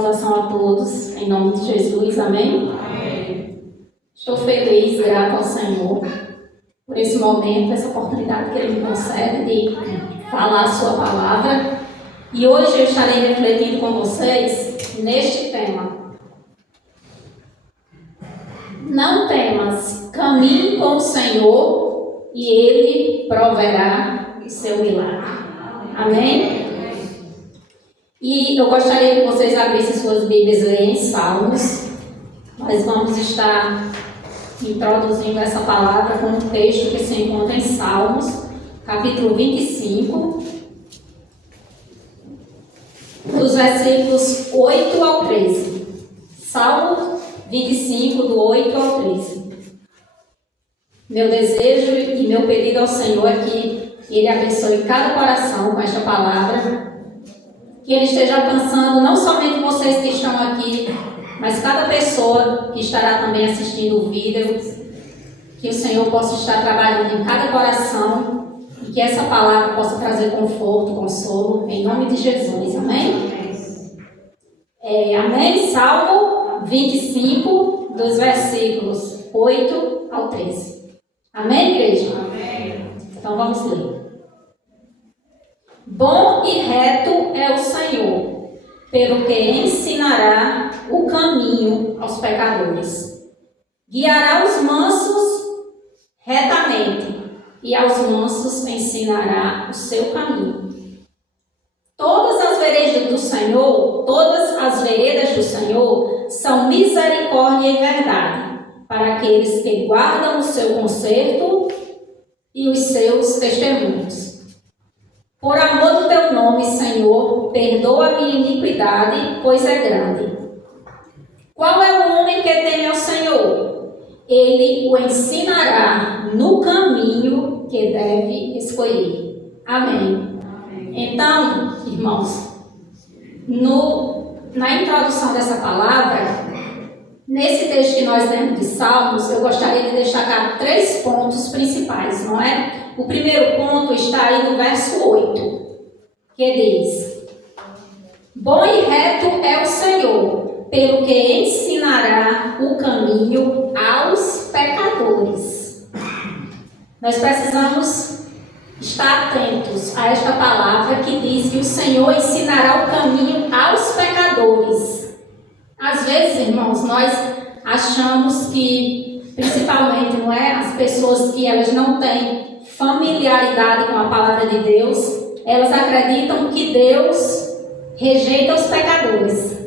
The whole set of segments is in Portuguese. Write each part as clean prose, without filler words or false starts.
saudação a todos, em nome de Jesus, amém? Amém. Estou feliz, grato ao Senhor, por esse momento, essa oportunidade que Ele me concede de falar a sua palavra. E hoje eu estarei refletindo com vocês neste tema. Não temas, caminhe com o Senhor e Ele proverá o seu milagre. Amém? E eu gostaria que vocês abrissem suas Bíblias aí em Salmos. Nós vamos estar introduzindo essa palavra com um texto que se encontra em Salmos, capítulo 25, dos versículos 8 ao 13. Salmo 25, do 8 ao 13. Meu desejo e meu pedido ao Senhor é que Ele abençoe cada coração com esta palavra, que Ele esteja alcançando não somente vocês que estão aqui, mas cada pessoa que estará também assistindo o vídeo, que o Senhor possa estar trabalhando em cada coração e que essa palavra possa trazer conforto, consolo, em nome de Jesus, amém? Amém? Salmo 25, dos versículos 8 ao 13. Amém, igreja? Amém. Então vamos ler. Bom e reto é o Senhor, pelo que ensinará o caminho aos pecadores. Guiará os mansos retamente, e aos mansos ensinará o seu caminho. Todas as veredas do Senhor são misericórdia e verdade, para aqueles que guardam o seu conserto e os seus testemunhos. Por amor do teu nome, Senhor, perdoa a minha iniquidade, pois é grande. Qual é o homem que teme ao Senhor? Ele o ensinará no caminho que deve escolher. Amém. Então, irmãos, na introdução dessa palavra, nesse texto que nós lemos de Salmos, eu gostaria de destacar 3 pontos principais, não é? O primeiro ponto está aí no verso 8, que diz: bom e reto é o Senhor, pelo que ensinará o caminho aos pecadores. Nós precisamos estar atentos a esta palavra que diz que o Senhor ensinará o caminho aos pecadores. Às vezes, irmãos, nós achamos que, principalmente, não é, as pessoas que elas não têm familiaridade com a palavra de Deus, elas acreditam que Deus rejeita os pecadores,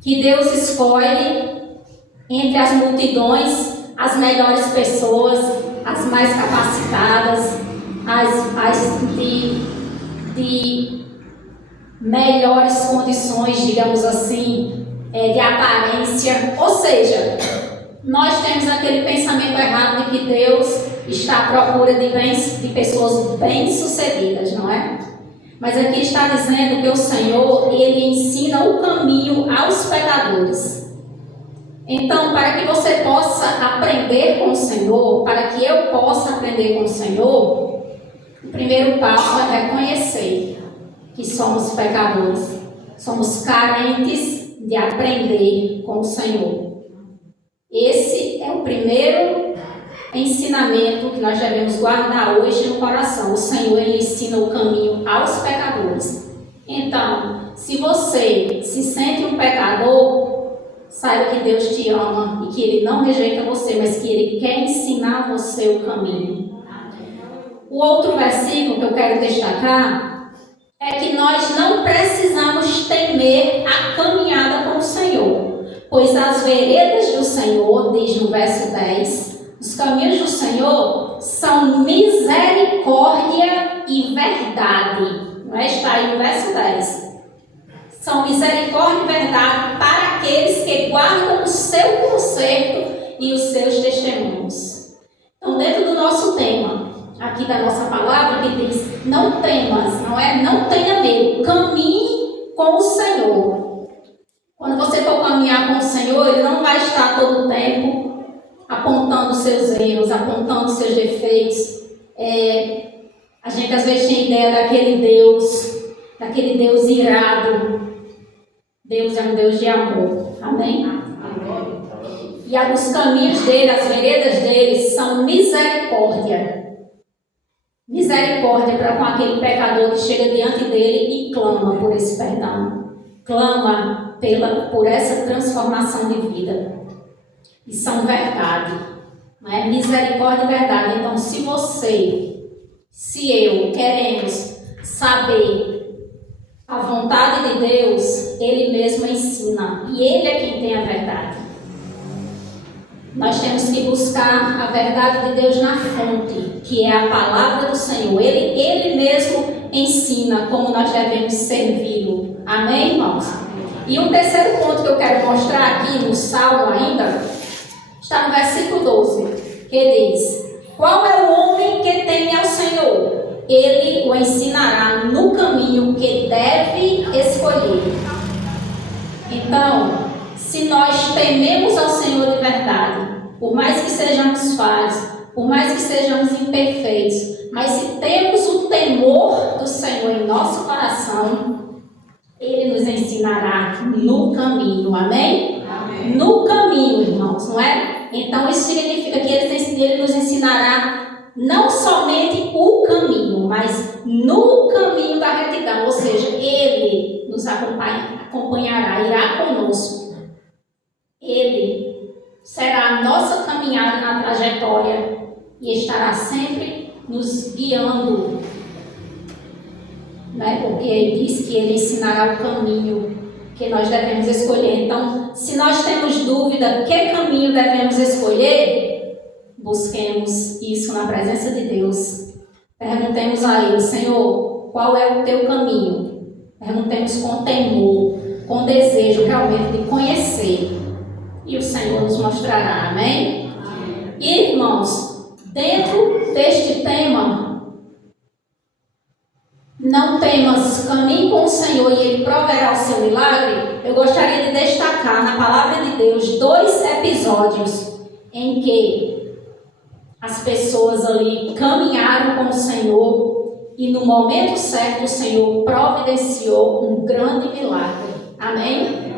que Deus escolhe entre as multidões as melhores pessoas, as mais capacitadas, as de melhores condições, digamos assim, de aparência. Ou seja, nós temos aquele pensamento errado de que Deus está à procura de pessoas bem-sucedidas, não é? Mas aqui está dizendo que o Senhor, Ele ensina o caminho aos pecadores. Então, para que você possa aprender com o Senhor, para que eu possa aprender com o Senhor, o primeiro passo é reconhecer que somos pecadores, somos carentes de aprender com o Senhor. Esse é o primeiro ensinamento que nós devemos guardar hoje no coração. O Senhor, Ele ensina o caminho aos pecadores. Então, se você se sente um pecador, saiba que Deus te ama e que Ele não rejeita você, mas que Ele quer ensinar você o caminho. O outro versículo que eu quero destacar é que nós não precisamos temer a caminhada com o Senhor, pois as veredas do Senhor, diz no verso 10, os caminhos do Senhor são misericórdia e verdade. Não é? Está aí no verso 10. São misericórdia e verdade para aqueles que guardam o seu conserto e os seus testemunhos. Então, dentro do nosso tema, aqui da nossa palavra, que diz: não temas, não é? Não tenha medo, caminhe com o Senhor. Quando você for caminhar com o Senhor, Ele não vai estar todo o tempo apontando seus erros, apontando seus defeitos. A gente às vezes tem ideia daquele Deus daquele Deus irado. Deus é um Deus de amor. Amém? E os caminhos dele, as veredas dele são misericórdia. Misericórdia para com aquele pecador que chega diante dele e clama por esse perdão. Clama por essa transformação de vida. E são verdade. Não é? Misericórdia e verdade. Então, se eu queremos saber a vontade de Deus, Ele mesmo ensina. E Ele é quem tem a verdade. Nós temos que buscar a verdade de Deus na fonte, que é a palavra do Senhor. Ele mesmo ensina como nós devemos servi-lo. Amém, irmãos? E um terceiro ponto que eu quero mostrar aqui no Salmo ainda, está no versículo 12, que diz: qual é o homem que teme ao Senhor? Ele o ensinará no caminho que deve escolher. Então, se nós tememos ao Senhor de verdade, por mais que sejamos falhos, por mais que sejamos imperfeitos, mas se temos o temor do Senhor em nosso coração, Ele nos ensinará no caminho, amém? Amém. No caminho, irmãos, não é? Então isso significa que Ele nos ensinará não somente o caminho, mas no caminho da retidão, ou seja, Ele nos acompanhará, irá conosco. Ele será a nossa caminhada na trajetória e estará sempre nos guiando, né? Porque Ele diz que Ele ensinará o caminho que nós devemos escolher. Então, se nós temos dúvida que caminho devemos escolher, busquemos isso na presença de Deus. Perguntemos a Ele: Senhor, qual é o teu caminho? Perguntemos com temor, com desejo realmente de conhecer. E o Senhor nos mostrará, amém? Amém. E, irmãos, dentro deste tema, não temas, caminhe com o Senhor e Ele proverá o seu milagre. Eu gostaria de destacar na palavra de Deus 2 episódios em que as pessoas ali caminharam com o Senhor e no momento certo o Senhor providenciou um grande milagre. Amém?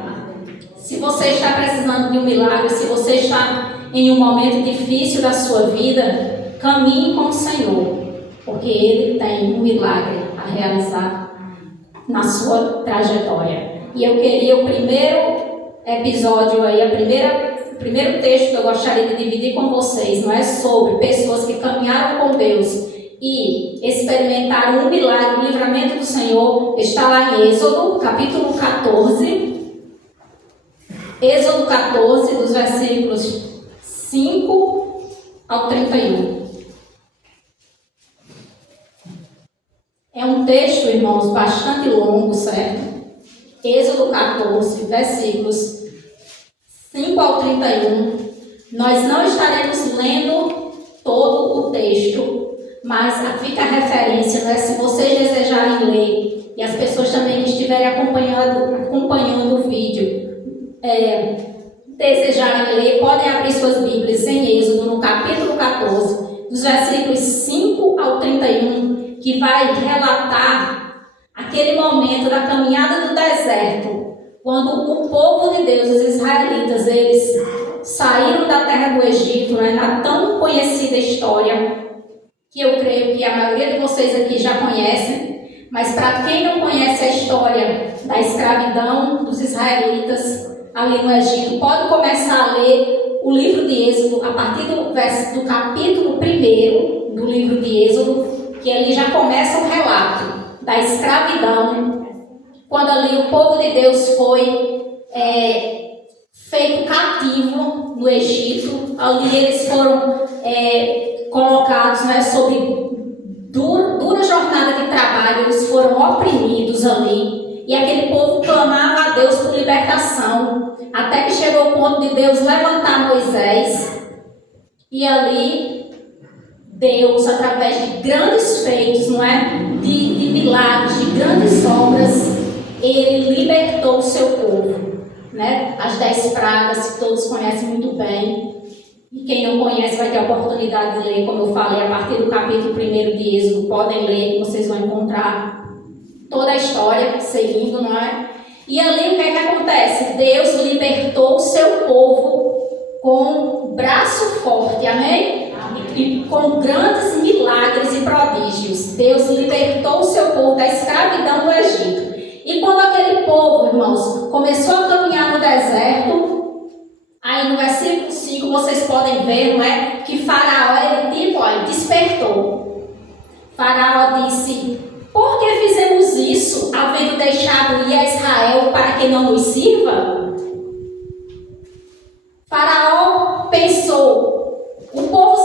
Se você está precisando de um milagre, se você está em um momento difícil da sua vida, caminhe com o Senhor, porque Ele tem um milagre a realizar na sua trajetória. E eu queria o primeiro episódio aí, o primeiro texto que eu gostaria de dividir com vocês, não é sobre pessoas que caminharam com Deus e experimentaram um milagre, o livramento do Senhor, está lá em Êxodo, capítulo 14. Êxodo 14, dos versículos 5 ao 31. É um texto, irmãos, bastante longo, certo? Êxodo 14, versículos 5 ao 31. Nós não estaremos lendo todo o texto, mas fica a referência, né? Se vocês desejarem ler, e as pessoas também que estiverem acompanhando o vídeo, desejarem ler, podem abrir suas Bíblias em Êxodo, no capítulo 14, dos versículos 5 ao 31, que vai relatar aquele momento da caminhada do deserto, quando o povo de Deus, os israelitas, eles saíram da terra do Egito, né, na tão conhecida história, que eu creio que a maioria de vocês aqui já conhecem, mas para quem não conhece a história da escravidão dos israelitas ali no Egito, pode começar a ler o livro de Êxodo a partir do capítulo 1 do livro de Êxodo, que ali já começa o relato da escravidão, quando ali o povo de Deus foi feito cativo no Egito. Ali eles foram colocados, né, sob dura jornada de trabalho, eles foram oprimidos ali. E aquele povo clamava a Deus por libertação, até que chegou o ponto de Deus levantar Moisés. E ali, Deus, através de grandes feitos, não é? De milagres, de grandes obras, Ele libertou o seu povo, né? As 10 pragas, que todos conhecem muito bem. E quem não conhece vai ter a oportunidade de ler, como eu falei, a partir do capítulo 1 de Êxodo. Podem ler, vocês vão encontrar toda a história seguindo, não é? E ali o que é que acontece? Deus libertou o seu povo com braço forte, amém? E com grandes milagres e prodígios. Deus libertou o seu povo da escravidão do Egito. E quando aquele povo, irmãos, começou a caminhar no deserto, aí no versículo 5 vocês podem ver, não é? Que Faraó, ele despertou. Faraó disse: por que fizemos isso, havendo deixado ir a Israel para que não nos sirva? Faraó pensou: o povo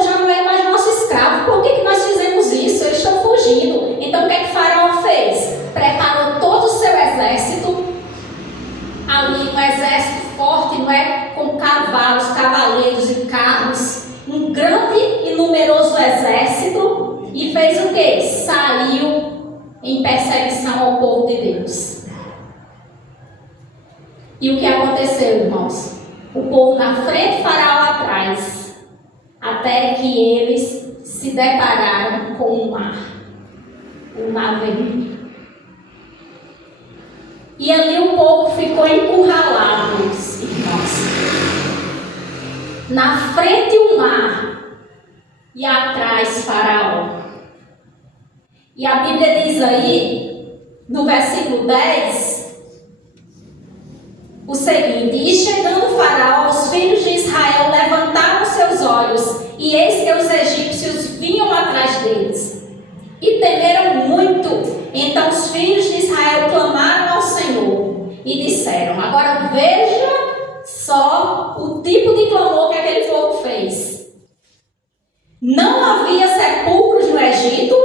já não é mais nosso escravo, por que nós fizemos isso? Eles estão fugindo. Então o que é que Faraó fez? Preparou todo o seu exército, ali um exército forte, não é? Com cavalos, cavaleiros e carros, um grande e numeroso exército, e fez o que? Saiu em perseguição ao povo de Deus. E o que aconteceu, irmãos? O povo na frente, Faraó atrás, até que eles se depararam com o mar vermelho. E ali o povo ficou encurralado, irmãos. Na frente o mar e atrás Faraó. E a Bíblia diz aí, no versículo 10, o seguinte: e chegando Faraó, os filhos de Israel levantaram seus olhos, e eis que os egípcios vinham atrás deles, e temeram muito. Então os filhos de Israel clamaram ao Senhor e disseram: agora veja só o tipo de clamor que aquele povo fez. Não havia sepulcros no Egito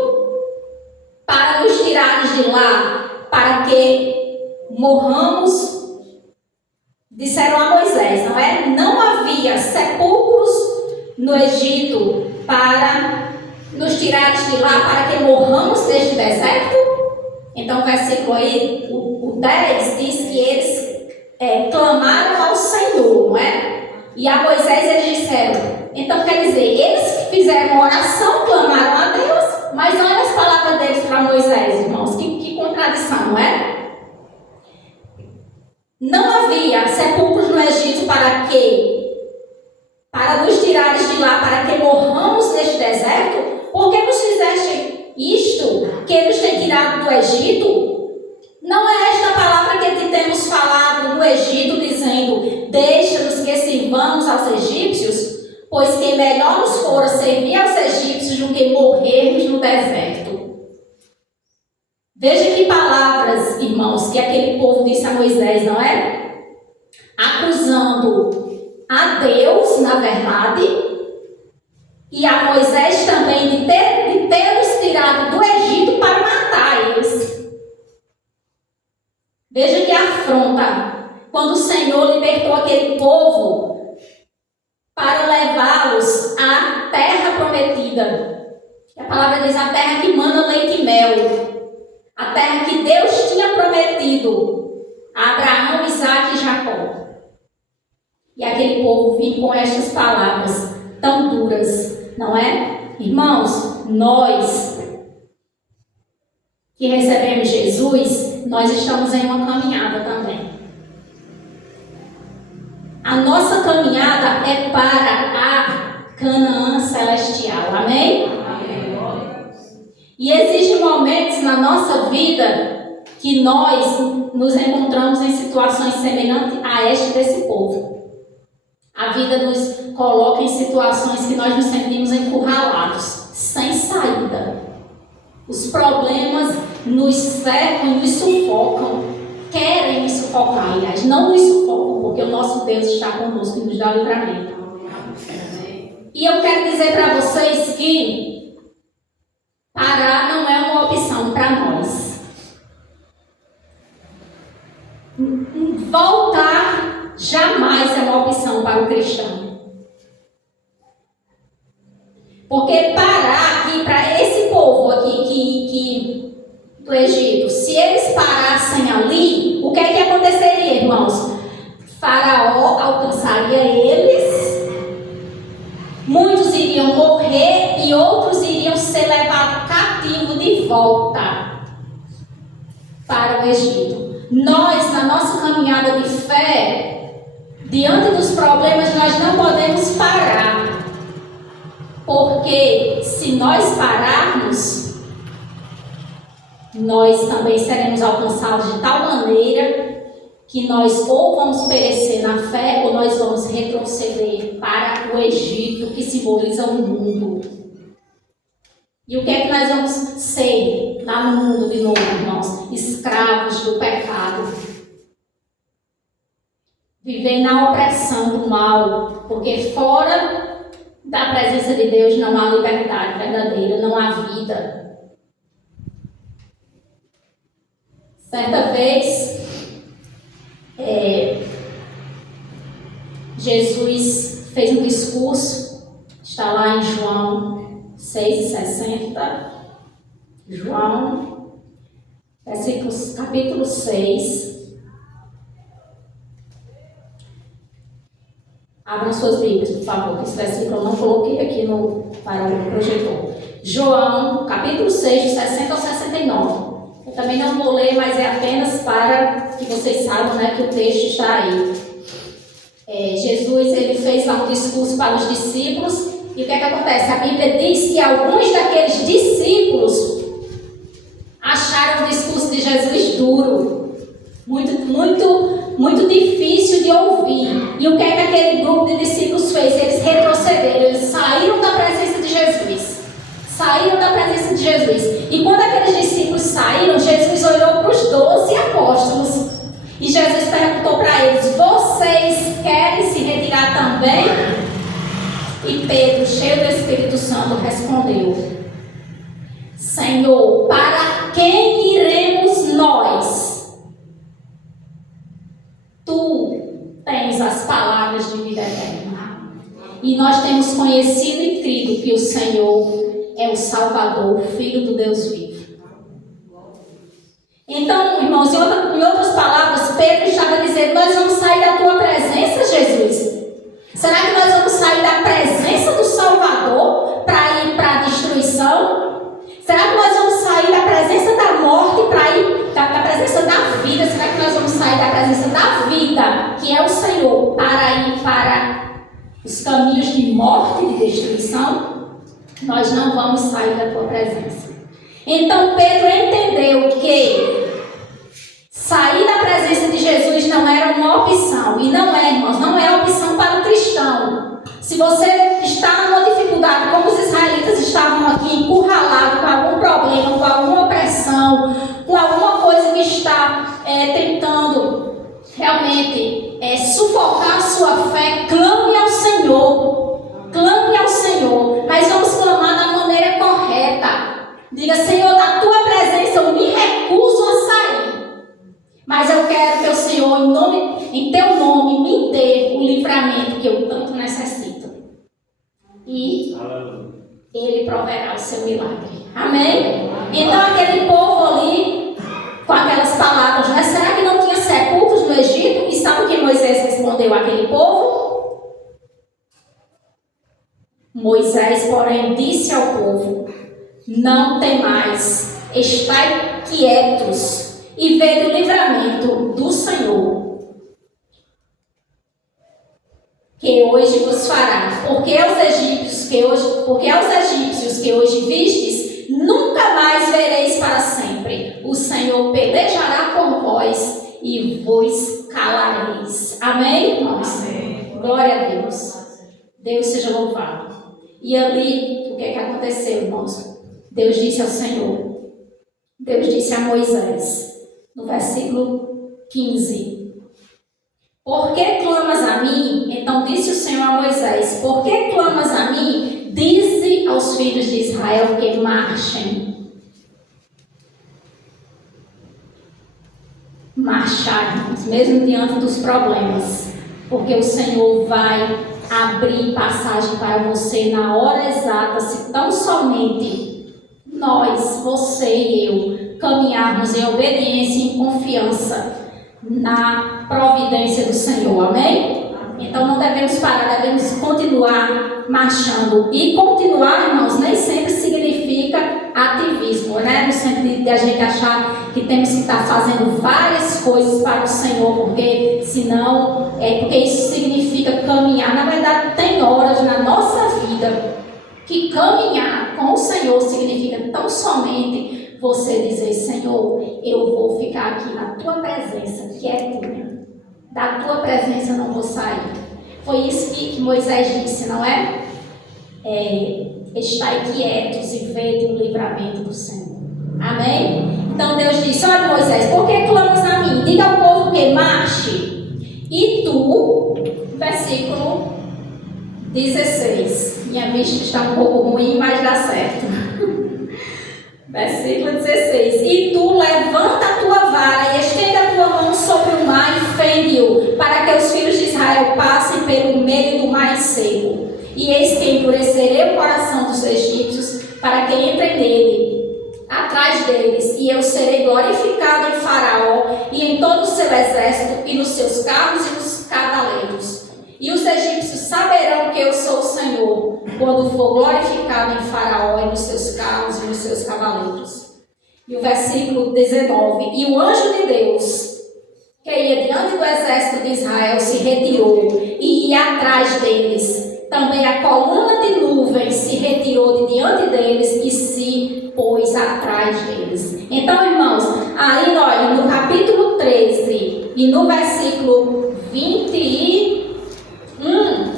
para nos tirares de lá, para que morramos. Disseram a Moisés, não é? Não havia sepulcros no Egito para nos tirares de lá, para que morramos deste deserto? Então o versículo aí, o 10, diz que eles clamaram ao Senhor, não é? E a Moisés eles disseram. Então quer dizer, eles que fizeram uma oração, clamaram a Deus, mas olha as palavras deles para Moisés, irmãos, que contradição, não é? Não havia sepulcros no Egito para quê? Para nos tirares de lá, para que morramos neste deserto? Por que nos fizeste isto, que nos tem tirado do Egito? Não é esta a palavra que te temos falado no Egito, dizendo: deixa-nos que sirvamos aos egípcios? Pois que melhor nos fora servir aos egípcios do que morrermos no deserto. Veja que palavras, irmãos, que aquele povo disse a Moisés, não é? Acusando a Deus, na verdade, e a Moisés também de ter-nos tirado do Egito para matar eles. Veja que afronta, quando o Senhor libertou aquele povo para levá-los à terra prometida. A palavra diz: a terra que manda leite e mel. A terra que Deus tinha prometido a Abraão, Isaque e Jacó. E aquele povo vinha com estas palavras tão duras, não é? Irmãos, nós que recebemos Jesus, nós estamos em uma caminhada também. A nossa caminhada é para a Canaã celestial, amém? E existem momentos na nossa vida que nós nos encontramos em situações semelhantes a esta desse povo. A vida nos coloca em situações que nós nos sentimos encurralados, sem saída. Os problemas nos cercam e nos sufocam, querem nos sufocar, aliás, não nos sufocam, porque o nosso Deus está conosco e nos dá o livramento. E eu quero dizer para vocês que parar não é uma opção para nós. Voltar jamais é uma opção para o cristão. Porque parar aqui, para esse povo aqui do Egito, se eles parassem ali, o que é que aconteceria, irmãos? Faraó alcançaria eles, muitos iriam morrer e outros iriam ser levados cativos de volta. na nossa caminhada de fé, diante dos problemas, nós não podemos parar. Porque se nós pararmos, nós também seremos alcançados de tal maneira que nós ou vamos perecer na fé ou nós vamos retroceder para o Egito, que simboliza o mundo. E o que é que nós vamos ser lá no mundo de novo, irmãos? Escravos do pecado. Viver na opressão do mal, porque fora da presença de Deus não há liberdade verdadeira, não há vida. Certa vez, Jesus fez um discurso, está lá em João 6,60, João, capítulo 6. Abram suas Bíblias, por favor, que esse versículo eu não coloquei aqui para o projetor. João, capítulo 6, de 60 ao 69. Eu também não vou ler, mas é apenas para que vocês saibam, né, que o texto está aí. Jesus, ele fez lá um discurso para os discípulos, e o que é que acontece? A Bíblia diz que alguns daqueles discípulos acharam o discurso de Jesus duro, muito difícil de ouvir. E o que é que aquele grupo de discípulos fez? Eles retrocederam, eles saíram da presença de Jesus. E quando aqueles discípulos saíram, Jesus olhou para os 12 apóstolos. E Jesus perguntou para eles: vocês querem se retirar também? E Pedro, cheio do Espírito Santo, respondeu: Senhor, para quem iremos nós? Tu tens as palavras de vida eterna. E nós temos conhecido e crido que o Senhor é o Salvador, o Filho do Deus vivo. Então, irmãos, em outras palavras, Pedro estava dizendo: nós vamos sair da tua presença, Jesus? Será que nós vamos sair da presença do Salvador para ir para a destruição? Será que nós vamos sair da presença da morte para ir da presença da vida? Será que nós vamos sair da presença da vida, que é o Senhor, para ir para os caminhos de morte e de destruição? Nós não vamos sair da tua presença. Então Pedro entendeu que sair da presença de Jesus não era uma opção. E não é, irmãos, não é opção para o cristão. Se você está numa dificuldade, como os israelitas estavam aqui, encurralados com algum problema, com alguma opressão, com alguma coisa que está tentando realmente sufocar a sua fé, clame ao Senhor. Clame ao Senhor. Mas vamos clamar da maneira correta. Diga: Senhor, da tua presença eu me recuso a sair. Mas eu quero que o Senhor, em teu nome, me dê o livramento que eu tanto necessito. E Ele proverá o seu milagre. Amém? Então aquele povo ali, com aquelas palavras, né? Será que não tinha sepulcros no Egito? E sabe o que Moisés respondeu àquele povo? Moisés, porém, disse ao povo: não temais, estai quietos e vede o livramento do Senhor, que hoje vos fará. Porque aos egípcios que hoje vistes, nunca mais vereis para sempre. O Senhor pelejará por vós e vos calareis. Amém, irmãos? Amém. Glória a Deus. Deus seja louvado. E ali, o que é que aconteceu, irmãos? Deus disse ao Senhor, Deus disse a Moisés, no versículo 15: por que clamas a mim? Então disse o Senhor a Moisés: por que clamas a mim? Dize aos filhos de Israel que marchem. Marcharmos, mesmo diante dos problemas, porque o Senhor vai abrir passagem para você na hora exata, se tão somente nós, você e eu, caminharmos em obediência e em confiança na providência do Senhor, amém? Então não devemos parar, devemos continuar marchando. E continuar, irmãos, nem sempre significa significa ativismo, né? No sentido de a gente achar que temos que estar fazendo várias coisas para o Senhor, porque senão, porque isso significa caminhar. Na verdade, tem horas na nossa vida que caminhar com o Senhor significa tão somente você dizer: Senhor, eu vou ficar aqui na tua presença, quietinha. Da tua presença eu não vou sair. Foi isso que Moisés disse, não é? Estai quietos e vede o livramento do Senhor. Amém? Então Deus disse: olha, Moisés, por que clamas a mim? Diga ao povo que marche. E tu, versículo 16. Minha vista está um pouco ruim, mas dá certo. Versículo 16. E tu levanta a tua vara e estenda a tua mão sobre o mar e fende-o, para que os filhos de Israel passem pelo meio do mar seco. E eis que endurecerei o coração dos egípcios, para que entrem nele, atrás deles, e eu serei glorificado em Faraó e em todo o seu exército, e nos seus carros e nos cavaleiros. E os egípcios saberão que eu sou o Senhor, quando for glorificado em Faraó e nos seus carros e nos seus cavaleiros. E o versículo 19. E o anjo de Deus, que ia diante do exército de Israel, se retirou e ia atrás deles. Também a coluna de nuvem se retirou de diante deles e se pôs atrás deles. Então, irmãos, aí olha, no capítulo 13 e no versículo 21,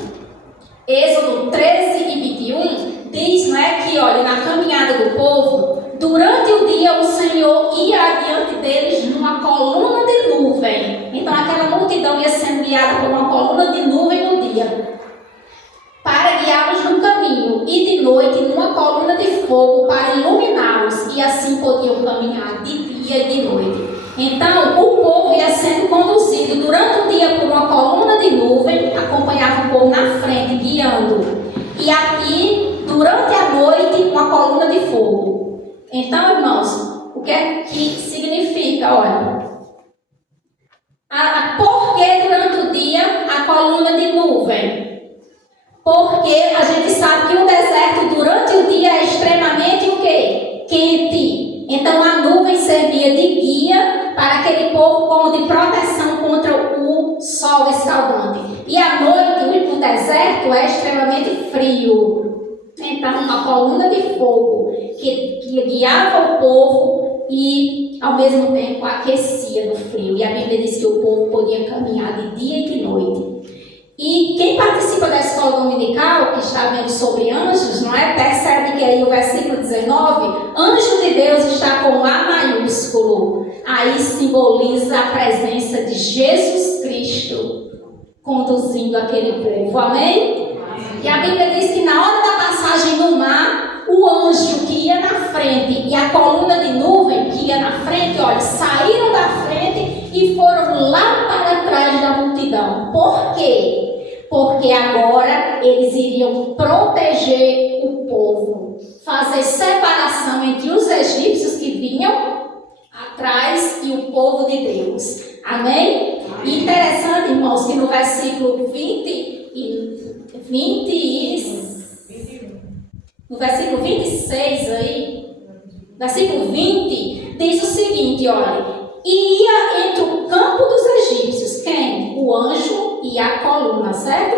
Êxodo 13 e 21, diz, não é, que olha, na caminhada do povo, durante o dia o Senhor ia adiante deles numa coluna de nuvem. Então aquela multidão ia sendo guiada por uma coluna de nuvem no dia, para guiá-los no caminho, e de noite numa coluna de fogo para iluminá-los, e assim podiam caminhar de dia e de noite. Então o povo ia sendo conduzido durante o dia por uma coluna de nuvem, acompanhava o povo na frente, guiando, e aqui durante a noite uma coluna de fogo. Então, irmãos, o que é que significa? Olha, por que durante o dia a coluna de nuvem? Porque a gente sabe que o deserto durante o dia é extremamente o quê? Quente. Então a nuvem servia de guia para aquele povo, como de proteção contra o sol escaldante. E à noite o deserto é extremamente frio. Então uma coluna de fogo que guiava o povo e ao mesmo tempo aquecia no frio. E a Bíblia diz que o povo podia caminhar de dia e de noite. E quem participa da escola dominical, que está vendo sobre anjos, não é? Percebe que aí o versículo 19, anjo de Deus está com A maiúsculo. Aí simboliza a presença de Jesus Cristo conduzindo aquele povo. Amém? E a Bíblia diz que na hora da passagem no mar, o anjo que ia na frente e a coluna de nuvem que ia na frente, olha, saíram da frente e foram lá para trás da multidão. Por quê? Porque agora eles iriam proteger o povo, fazer separação entre os egípcios que vinham atrás e o povo de Deus. Amém? E interessante, irmãos, que no versículo 26 aí, versículo 20, diz o seguinte, olha: e ia entre o campo dos egípcios, quem? O anjo e a coluna, certo?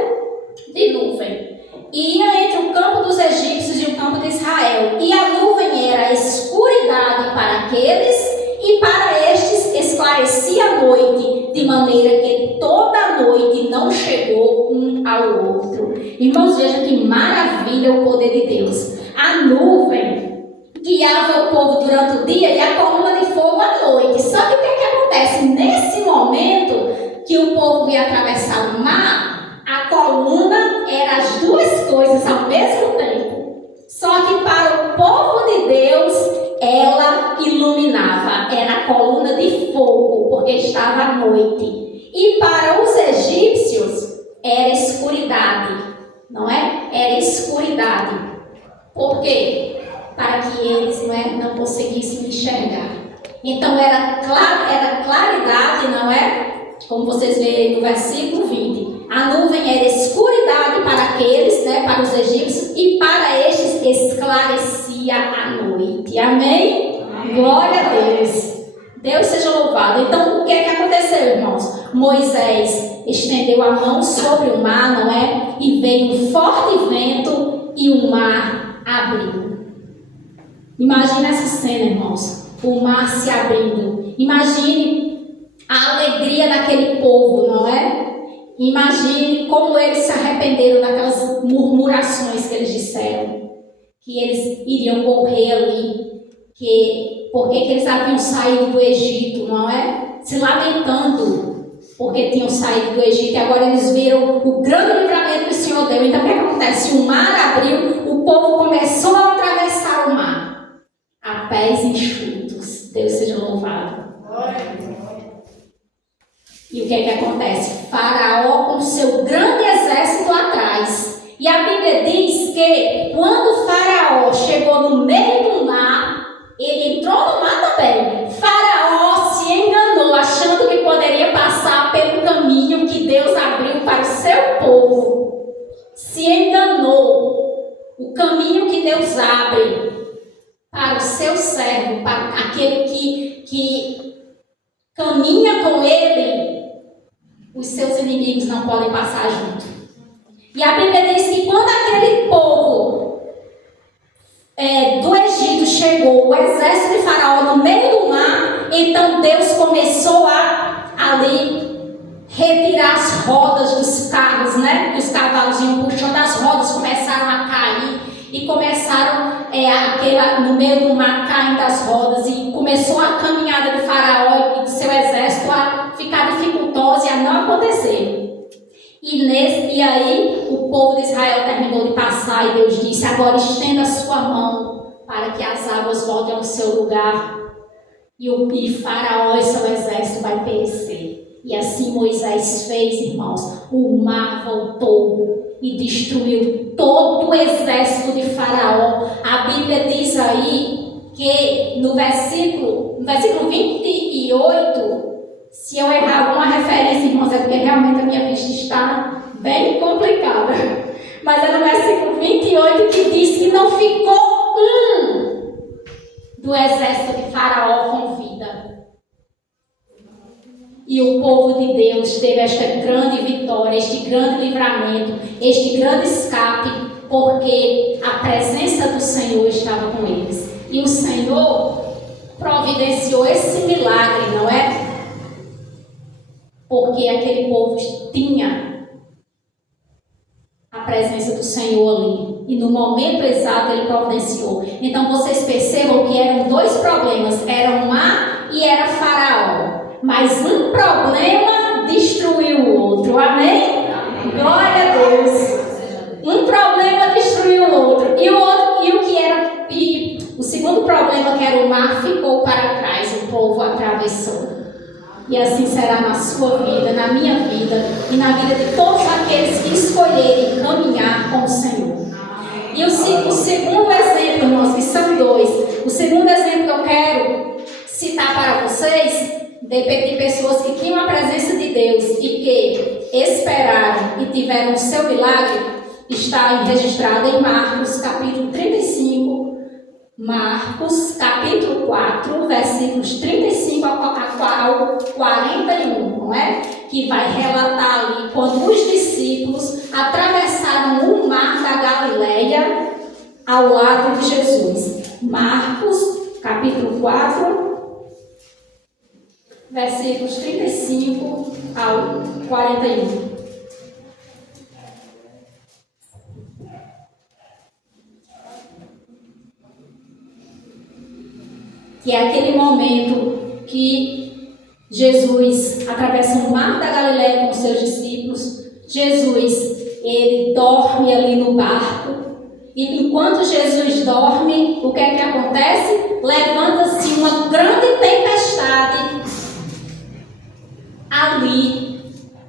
De nuvem. E ia entre o campo dos egípcios e o campo de Israel. E a nuvem era escuridade para aqueles, e para estes esclarecia a noite, de maneira que toda a noite não chegou um ao outro. Irmãos, vejam que maravilha o poder de Deus. A nuvem guiava o povo durante o dia e a coluna de fogo à noite. Sabe o que acontece? Nesse momento que o povo ia atravessar o mar, a coluna era as duas coisas ao mesmo tempo. Só que para o povo de Deus, ela iluminava. Era a coluna de fogo, porque estava à noite. E para os egípcios, era escuridade. Não é? Era escuridade. Por quê? Para que eles não conseguissem enxergar. Então era claridade, não é? Como vocês veem no versículo 20. A nuvem era escuridade para aqueles, para os egípcios, e para estes esclarecia dia à noite. Amém? Glória a Deus. Deus seja louvado. Então, o que é que aconteceu, irmãos? Moisés estendeu a mão sobre o mar, não é? E veio um forte vento e o mar abriu. Imagina essa cena, irmãos. O mar se abrindo. Imagine a alegria daquele povo, não é? Imagine como eles se arrependeram daquelas murmurações que eles disseram. Que eles iriam morrer ali. Porque que eles haviam saído do Egito, não é? Se lamentando porque tinham saído do Egito e agora eles viram o grande livramento que o Senhor deu. Então o que acontece? O mar abriu, o povo começou a atravessar o mar a pés enxutos. Deus seja louvado. E o que é que acontece? Faraó com seu grande exército atrás. E a Bíblia diz que quando Faraó chegou no meio do mar, ele entrou no mar também. Faraó se enganou, achando que poderia passar pelo caminho que Deus abriu para o seu povo. Se enganou. O caminho que Deus abre para o seu servo, para aquele que caminha com ele, os seus inimigos não podem passar junto. E a Bíblia diz que quando aquele povo do Egito chegou, o exército de Faraó no meio do mar, então Deus começou a ali retirar as rodas dos carros, né? Que os cavalos iam puxando, as rodas começaram a cair e começaram no meio do mar caindo as rodas e começou a caminhada de Faraó e do seu exército a ficar dificultosa e a não acontecer. E aí o povo de Israel terminou de passar e Deus disse: agora estenda a sua mão para que as águas voltem ao seu lugar e Faraó e seu exército vai perecer. E assim Moisés fez, irmãos. O mar voltou e destruiu todo o exército de Faraó. A Bíblia diz aí que no versículo 28, se eu errar alguma referência, irmãos, é porque realmente a minha vista está bem complicada. Mas é no versículo 28 que diz que não ficou do exército de Faraó com vida. E o povo de Deus teve esta grande vitória, este grande livramento, este grande escape, porque a presença do Senhor estava com eles. E o Senhor providenciou esse milagre, não é? Porque aquele povo tinha a presença do Senhor ali. E no momento exato ele providenciou. Então vocês percebam que eram dois problemas. Era o mar e era Faraó. Mas um problema destruiu o outro. Amém? Glória a Deus. Um problema destruiu o outro. E o segundo problema, que era o mar, ficou para trás. O povo atravessou. E assim será na sua vida, na minha vida e na vida de todos aqueles que escolherem caminhar com o Senhor. E o segundo exemplo, irmãos, que são dois. O segundo exemplo que eu quero citar para vocês, de pessoas que tinham a presença de Deus e que esperaram e tiveram o seu milagre, está registrado em Marcos, capítulo 35. Marcos, capítulo 4, versículos 35 ao 41, não é? Que vai relatar ali quando os discípulos atravessaram o mar da Galileia ao lado de Jesus. Marcos, capítulo 4, versículos 35 ao 41. Que é aquele momento que Jesus atravessa o mar da Galileia com os seus discípulos. Jesus, ele dorme ali no barco. E enquanto Jesus dorme, o que é que acontece? Levanta-se uma grande tempestade ali.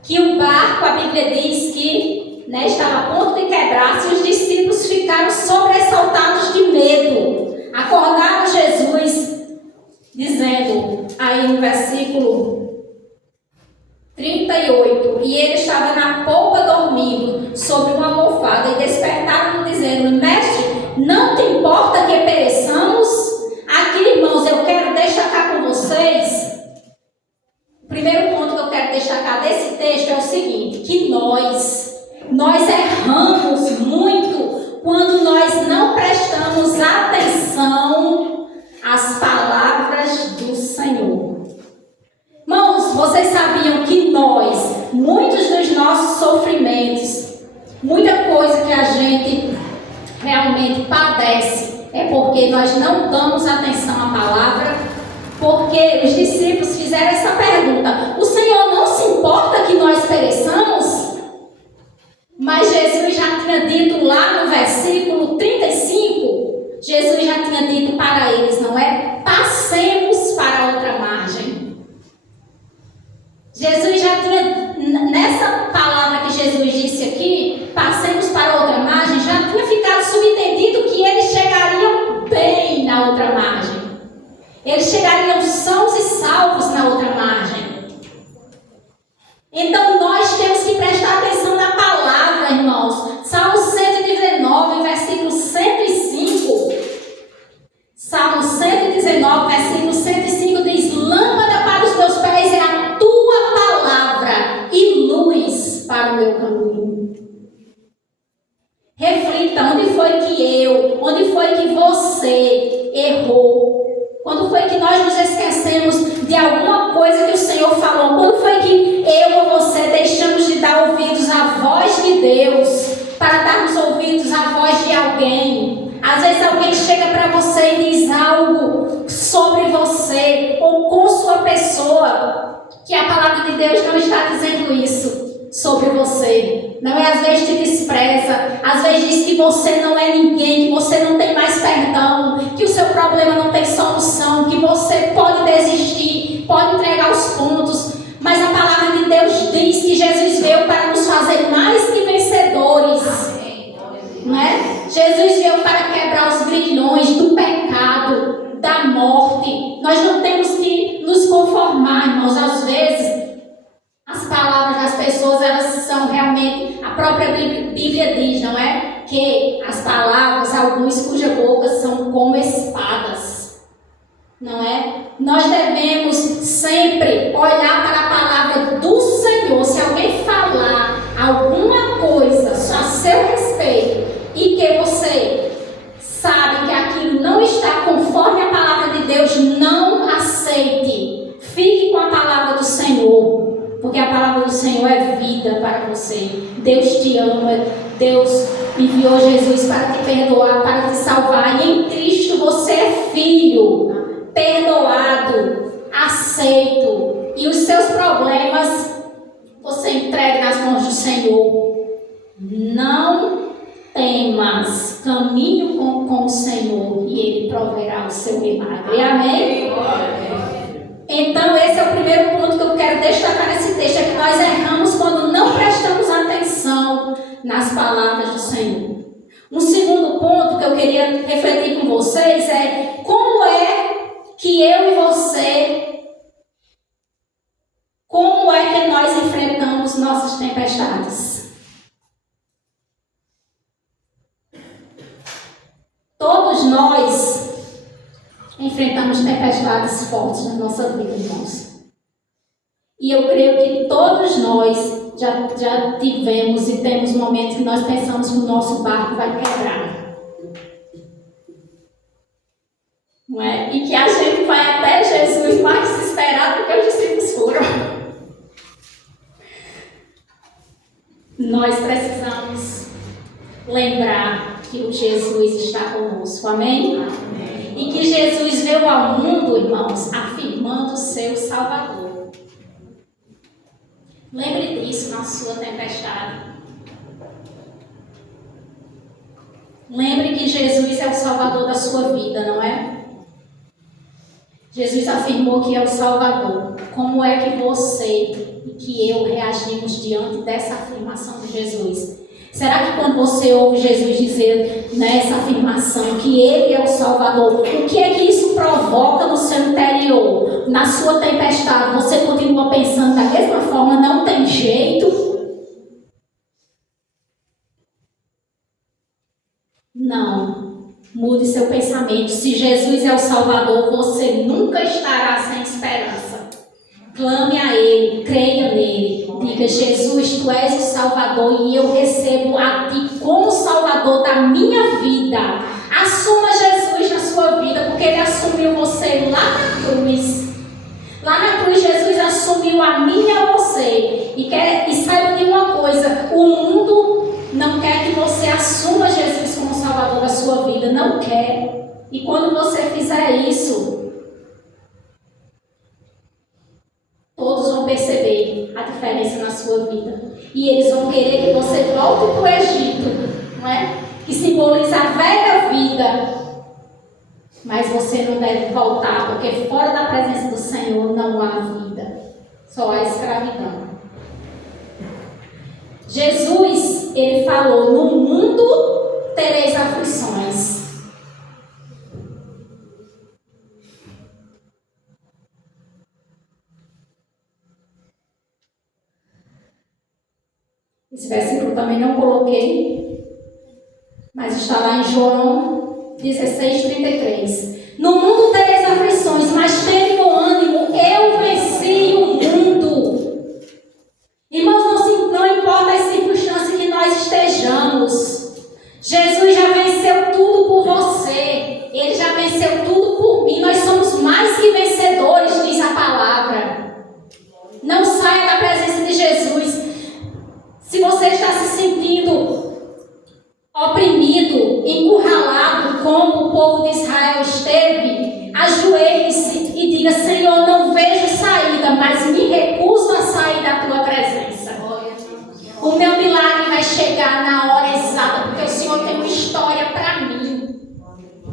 Que o barco, a Bíblia diz que estava a ponto de quebrar-se. Os discípulos ficaram sobressaltados de medo. Acordaram Jesus, dizendo, aí no versículo 38, e ele estava na polpa dormindo sobre uma almofada, e despertaram-no dizendo: Mestre, Não te importa que pereçamos? Aqui, irmãos, eu quero destacar com vocês. O primeiro ponto que eu quero destacar desse texto é o seguinte: que nós erramos muito quando nós não prestamos atenção às palavras do Senhor. Irmãos, vocês sabiam que muitos dos nossos sofrimentos, muita coisa que a gente realmente padece, é porque nós não damos atenção à palavra? Porque os discípulos fizeram essa pergunta: o Senhor não se importa que nós pereçamos? Mas Jesus já tinha dito lá no versículo 35, Jesus já tinha dito para eles, não é? Passemos para outra margem. Jesus já tinha, nessa palavra que Jesus disse aqui, passemos para outra margem, já tinha ficado subentendido que eles chegariam bem na outra margem. Eles chegariam sãos e salvos na outra margem. Então nós temos que prestar atenção na palavra, irmãos. Salmo 119, versículo 105. Salmo 119, versículo 105 diz: lâmpada para os meus pés é a tua palavra e luz para o meu caminho. Reflita, onde foi que você errou? Quando foi que nós nos esquecemos de alguma coisa que o Senhor falou? Quando foi que eu ou você deixamos de dar ouvidos à voz de Deus para darmos ouvidos à voz de alguém? Às vezes alguém chega para você e diz algo sobre você ou com sua pessoa, que a palavra de Deus não está dizendo isso sobre você. Não é? Às vezes te despreza, às vezes diz que você não é ninguém, que você não tem mais perdão, que o seu problema não tem solução, que você pode desistir, pode entregar os pontos. Mas a palavra de Deus diz que Jesus veio para nos fazer mais que vencedores. Não é? Jesus veio para quebrar os grilhões do pecado, da morte. Nós não temos que nos conformar, irmãos. Às vezes as palavras das pessoas, elas são realmente, a própria Bíblia diz, não é? Que as palavras, alguns cuja boca são como espadas, não é? Nós devemos sempre olhar para a palavra do Senhor. Se alguém falar alguma coisa a seu respeito e que você sabe que aquilo não está conforme a palavra de Deus, não aceite. Fique com a palavra do Senhor. Porque a palavra do Senhor é vida para você. Deus te ama. Deus enviou Jesus para te perdoar, para te salvar. E em Cristo você é filho, perdoado, aceito. E os seus problemas você entrega nas mãos do Senhor. Não temas, caminhe com o Senhor e Ele proverá o seu milagre. Amém? Então esse é o primeiro ponto que eu quero destacar nesse texto, é que nós erramos quando não prestamos atenção nas palavras do Senhor. Um segundo ponto que eu queria refletir com vocês é como é que eu e você, como é que nós enfrentamos nossas tempestades. Todos nós enfrentamos tempestades fortes na nossa vida, irmãos. E eu creio que todos nós já tivemos e temos momentos que nós pensamos que o nosso barco vai quebrar. Não é? E que a gente vai até Jesus mais desesperado do que os discípulos foram. Nós precisamos lembrar que o Jesus está conosco. Amém? Amém. E que Jesus veio ao mundo, irmãos, afirmando o seu Salvador. Lembre disso na sua tempestade. Lembre que Jesus é o Salvador da sua vida, não é? Jesus afirmou que é o Salvador. Como é que você e que eu reagimos diante dessa afirmação de Jesus? Será que quando você ouve Jesus dizer nessa afirmação que Ele é o Salvador, o que é que isso provoca no seu interior? Na sua tempestade, você continua pensando da mesma forma, não tem jeito? Não. Mude seu pensamento. Se Jesus é o Salvador, você nunca estará sem esperança. Clame a Ele, creia nele. Diga: Jesus, Tu és o Salvador e eu recebo a Ti como Salvador da minha vida. Assuma Jesus na sua vida, porque Ele assumiu você lá na cruz. Lá na cruz, Jesus assumiu a mim e a você. E saiba de uma coisa: o mundo não quer que você assuma Jesus como Salvador da sua vida. Não quer. E quando você fizer isso, todos vão perceber a diferença na sua vida. E eles vão querer que você volte para o Egito, não é? Que simboliza a velha vida. Mas você não deve voltar, porque fora da presença do Senhor não há vida. Só há escravidão. Jesus, Ele falou: no mundo tereis aflições. Esse versículo também não coloquei, mas está lá em João 16:33. No mundo tereis aflições, mas tende bom ânimo, eu venci o mundo. Irmãos, não importa as circunstâncias que nós estejamos, Jesus já venceu tudo por você. Ele já venceu tudo por mim. Nós somos mais que vencedores, diz a palavra. Não saia da presença de Jesus. Se você está se sentindo oprimido, encurralado, como o povo de Israel esteve, ajoelhe-se e diga: Senhor, não vejo saída, mas me recuso a sair da Tua presença. O meu milagre vai chegar na hora exata, porque o Senhor tem uma história para mim.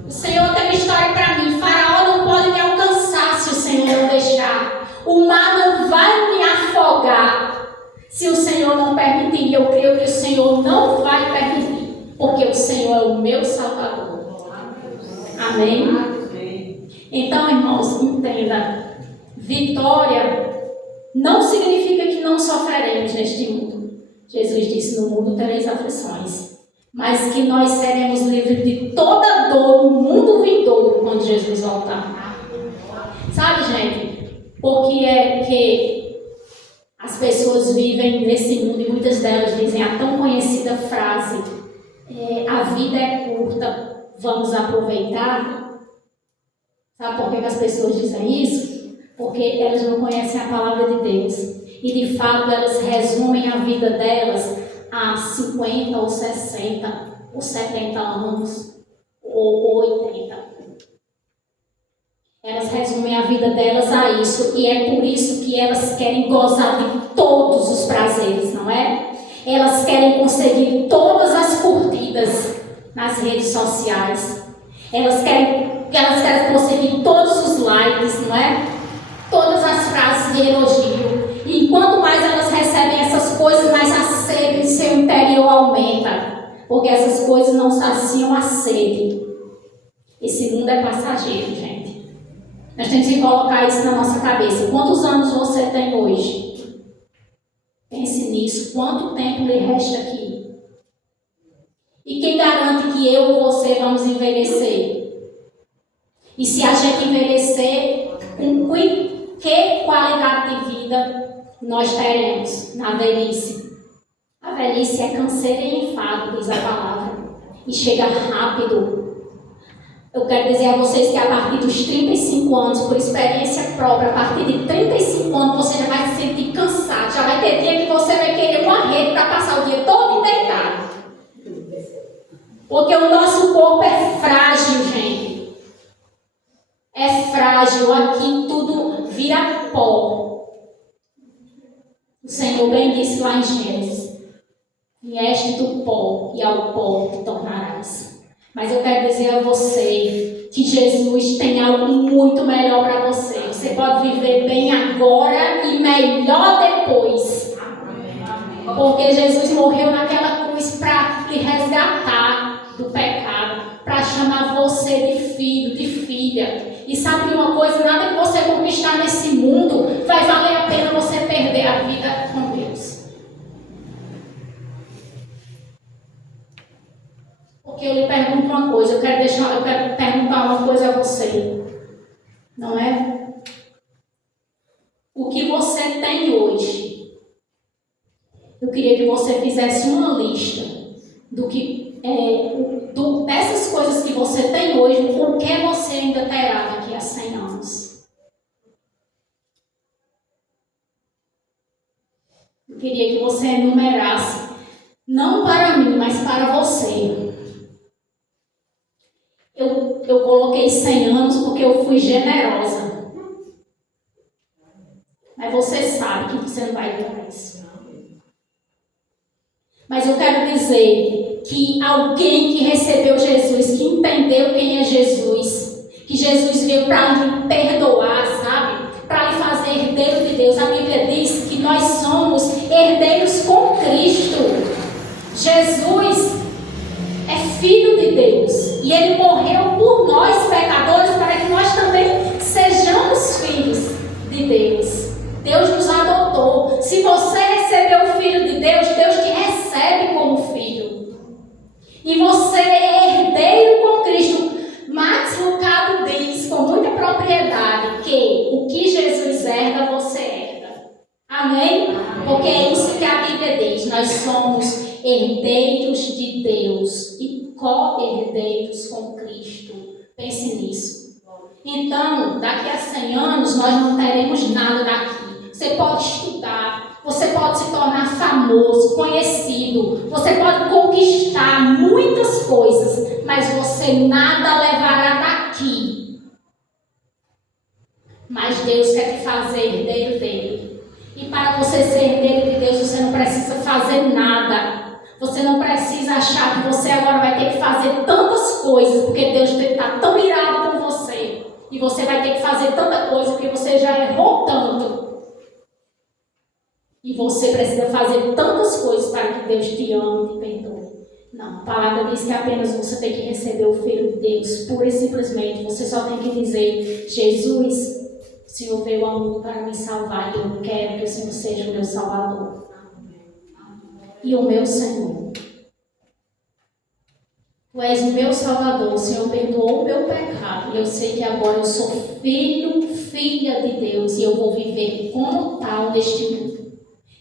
O Senhor tem uma história para mim. Faraó não pode me alcançar se o Senhor não deixar. O mar não vai me afogar se o Senhor não permitir. Eu creio que o Senhor não vai permitir, porque o Senhor é o meu Salvador. Amém? Então, irmãos, entenda: vitória não significa que não sofreremos neste mundo. Jesus disse: no mundo tereis aflições, mas que nós seremos livres de toda dor no mundo vindouro quando Jesus voltar. Sabe, gente, porque é que as pessoas vivem nesse mundo e muitas delas dizem a tão conhecida frase: a vida é curta, vamos aproveitar. Sabe por que as pessoas dizem isso? Porque elas não conhecem a palavra de Deus. E de fato elas resumem a vida delas a 50 ou 60 ou 70 anos ou 80. Elas resumem a vida delas a isso, e é por isso que elas querem gozar de todos os prazeres, não é? Elas querem conseguir todas as curtidas nas redes sociais. Elas querem conseguir todos os likes, não é? Todas as frases de elogio. E quanto mais elas recebem essas coisas, mais a sede em seu interior aumenta. Porque essas coisas não saciam a sede. Esse mundo é passageiro, gente. Nós temos que colocar isso na nossa cabeça. Quantos anos você tem hoje? Pense nisso. Quanto tempo lhe resta aqui? E quem garante que eu ou você vamos envelhecer? E se a gente envelhecer, com que qualidade de vida nós teremos na velhice? A velhice é canseira e enfado, diz a palavra, e chega rápido. Eu quero dizer a vocês que a partir dos 35 anos, por experiência própria, a partir de 35 anos você já vai se sentir cansado, já vai ter dia que você vai querer uma rede para passar o dia todo deitado. Porque o nosso corpo é frágil, gente. É frágil, aqui tudo vira pó. O Senhor bem disse lá em Gênesis: vieste do pó e ao pó te tornarás. Mas eu quero dizer a você que Jesus tem algo muito melhor para você. Você pode viver bem agora e melhor depois. Porque Jesus morreu naquela cruz para te resgatar do pecado, para chamar você de filho, de filha. E sabe de uma coisa? Nada que você conquistar nesse mundo vai valer a pena você perder a vida com Deus. Porque eu lhe pergunto uma coisa, eu quero perguntar uma coisa a você, não é? O que você tem hoje? Eu queria que você fizesse uma lista dessas coisas que você tem hoje, o que você ainda terá daqui a 100 anos. Eu queria que você enumerasse, não para mim, mas para você. Eu coloquei 100 anos porque eu fui generosa. Mas você sabe que você não vai dar isso. Mas eu quero dizer que alguém que recebeu Jesus, que entendeu quem é Jesus, que Jesus veio para lhe perdoar, sabe? Para lhe fazer herdeiro de Deus. A Bíblia diz que nós somos herdeiros com Cristo. Jesus é Filho de Deus e Ele morreu por nós, pecadores, para que nós também sejamos filhos de Deus. Deus nos adotou. Se você recebeu o Filho de Deus, Deus te recebe como filho. E você é herdeiro com Cristo. Max Lucado diz com muita propriedade que o que Jesus herda, você herda. Amém? Porque é isso que a Bíblia diz. Nós somos herdeiros de Deus e co-herdeiros com Cristo. Pense nisso. Então, daqui a 100 anos, nós não teremos nada daqui. Você pode estudar, você pode se tornar famoso, conhecido, você pode conquistar muitas coisas, mas você nada levará daqui. Mas Deus quer te fazer herdeiro dele. E para você ser herdeiro de Deus, você não precisa fazer nada. Você não precisa achar que você agora vai ter que fazer tantas coisas, porque Deus está tão irado com você. E você vai ter que fazer tanta coisa, porque você já errou tanto. E você precisa fazer tantas coisas para que Deus te ame e te perdoe. Não, a palavra diz que apenas você tem que receber o Filho de Deus, pura e simplesmente. Você só tem que dizer: Jesus, o Senhor veio ao mundo para me salvar e eu quero que o Senhor seja o meu Salvador e o meu Senhor. Tu és o meu Salvador, o Senhor perdoou o meu pecado e eu sei que agora eu sou filha de Deus e eu vou viver como tal neste mundo.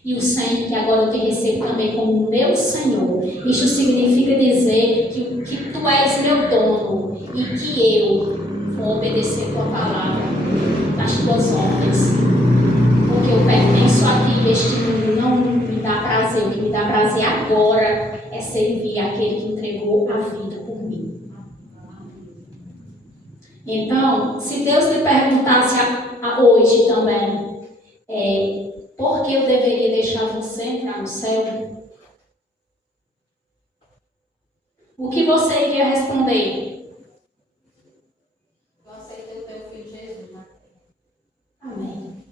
E o Senhor que agora eu te recebo também como meu Senhor. Isso significa dizer que tu és meu dono e que eu vou obedecer a tua palavra, as tuas ordens. Porque eu pertenço a ti, este mundo não me dá prazer. O que me dá prazer agora é servir aquele que entregou a vida por mim. Então, se Deus lhe perguntasse hoje também, por que eu deveria deixar você entrar no céu? O que você iria responder? Você tem o teu filho Jesus na terra. Amém.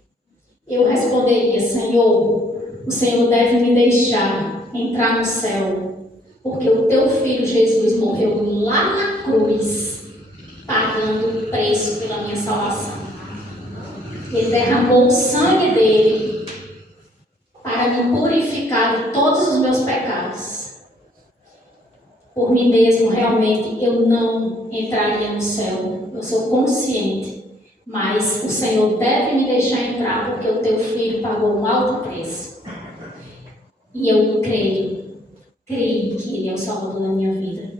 Eu responderia: Senhor, o Senhor deve me deixar entrar no céu, porque o teu filho Jesus morreu lá na cruz, pagando o preço pela minha salvação. Ele derramou o sangue dele para me purificar de todos os meus pecados. Por mim mesmo, realmente, eu não entraria no céu. Eu sou consciente. Mas o Senhor deve me deixar entrar, porque o teu filho pagou um alto preço. E eu creio que Ele é o Salvador da minha vida.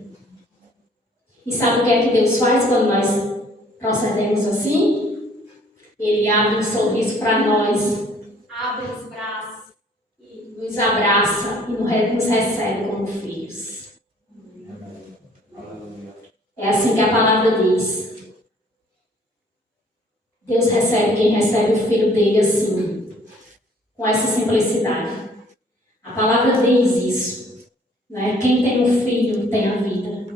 E sabe o que é que Deus faz quando nós procedemos assim? Ele abre um sorriso para nós, abre os braços, e nos abraça e nos recebe como filhos. É assim que a palavra diz. Deus recebe quem recebe o filho dele assim, com essa simplicidade. A palavra diz isso, né? Quem tem um filho tem a vida.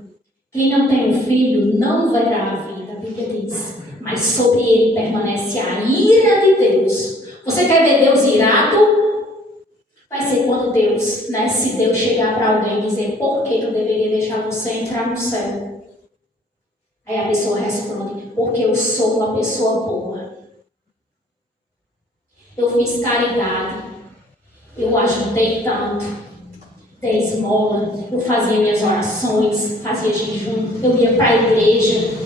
Quem não tem um filho não verá a vida, a Bíblia diz. Mas sobre ele permanece a ira de Deus. Você quer ver Deus irado? Vai ser quando Deus, né? Se Deus chegar para alguém e dizer: por que eu deveria deixar você entrar no céu? Aí a pessoa responde: porque eu sou uma pessoa boa. Eu fiz caridade. Eu ajudei tanto. ter esmola, eu fazia minhas orações, fazia jejum, eu ia para a igreja.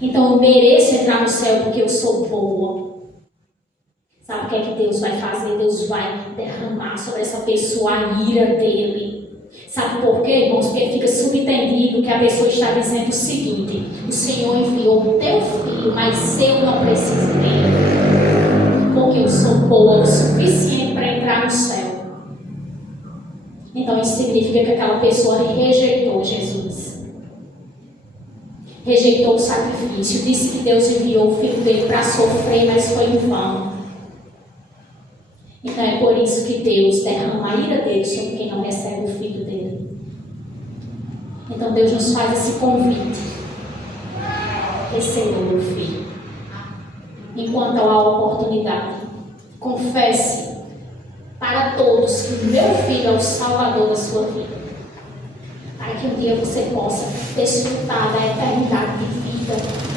Então eu mereço entrar no céu porque eu sou boa. Sabe o que é que Deus vai fazer? Deus vai derramar sobre essa pessoa a ira dele. Sabe por quê, irmãos? Porque fica subentendido que a pessoa está dizendo o seguinte: o Senhor enviou o teu filho, mas eu não preciso dele, porque eu sou boa o suficiente para entrar no céu. Então isso significa que aquela pessoa rejeitou Jesus, rejeitou o sacrifício, disse que Deus enviou o filho dele para sofrer, mas foi em vão. Então é por isso que Deus derrama a ira dele sobre quem não recebe o filho dele. Então Deus nos faz esse convite: receba o meu filho. Enquanto há oportunidade, confesse para todos que o meu filho é o Salvador da sua vida, para que um dia você possa desfrutar da eternidade de vida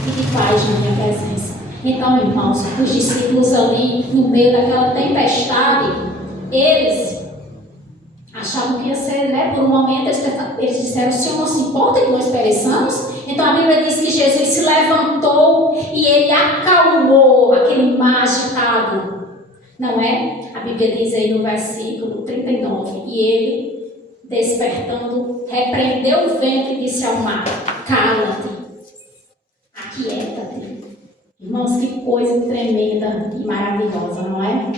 e de paz na minha presença. Então, irmãos, os discípulos ali, no meio daquela tempestade, eles achavam que ia ser, né? Por um momento eles disseram: o Senhor não se importa que nós pereçamos? Então a Bíblia diz que Jesus se levantou e ele acalmou aquele mar agitado, não é? A Bíblia diz aí no versículo 39, e ele, despertando, repreendeu o vento e disse ao mar: cala-te, aquieta-te. Irmãos, que coisa tremenda e maravilhosa, não é?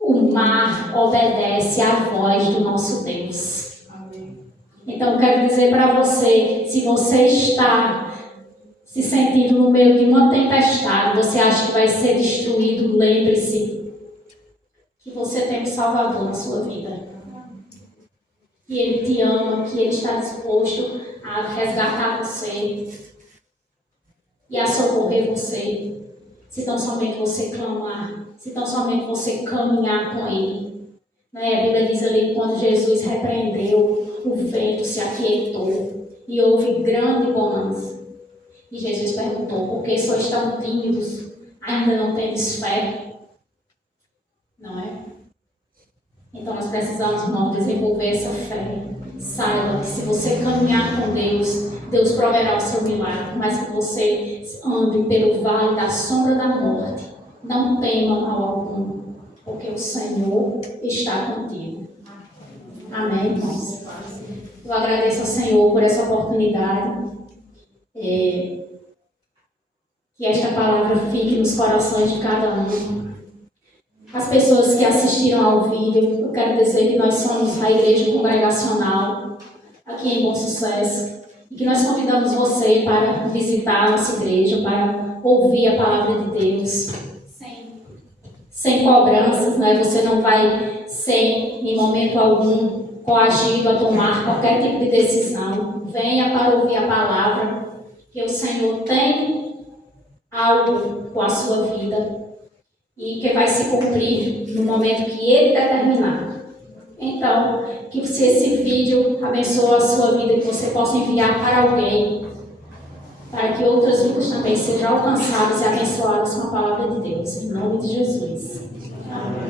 O mar obedece à voz do nosso Deus. Amém. Então eu quero dizer para você, se você está se sentindo no meio de uma tempestade, você acha que vai ser destruído, lembre-se que você tem um Salvador na sua vida. Que Ele te ama, que Ele está disposto a resgatar você e a socorrer você, se tão somente você clamar, se tão somente você caminhar com Ele. Não é? A Bíblia diz ali, quando Jesus repreendeu, o vento se aquietou e houve grande bonança. E Jesus perguntou: por que sois tão tímidos? Ainda não tendes fé? Não é? Então nós precisamos, irmão, desenvolver essa fé. Saiba que se você caminhar com Deus, Deus proverá o seu milagre, mas que você ande pelo vale da sombra da morte, não tema mal algum, porque o Senhor está contigo. Amém, irmãos? Eu agradeço ao Senhor por essa oportunidade, que esta palavra fique nos corações de cada um. As pessoas que assistiram ao vídeo, eu quero dizer que nós somos a Igreja Congregacional, aqui em Bom Sucesso, e que nós convidamos você para visitar a nossa igreja, para ouvir a palavra de Deus, sem cobranças, né? Você não vai ser, em momento algum, coagido a tomar qualquer tipo de decisão. Venha para ouvir a palavra, que o Senhor tem algo com a sua vida e que vai se cumprir no momento que Ele determinar. Então, que se esse vídeo abençoe a sua vida, que você possa enviar para alguém, para que outras vidas também sejam alcançadas e abençoadas com a palavra de Deus. Em nome de Jesus. Amém.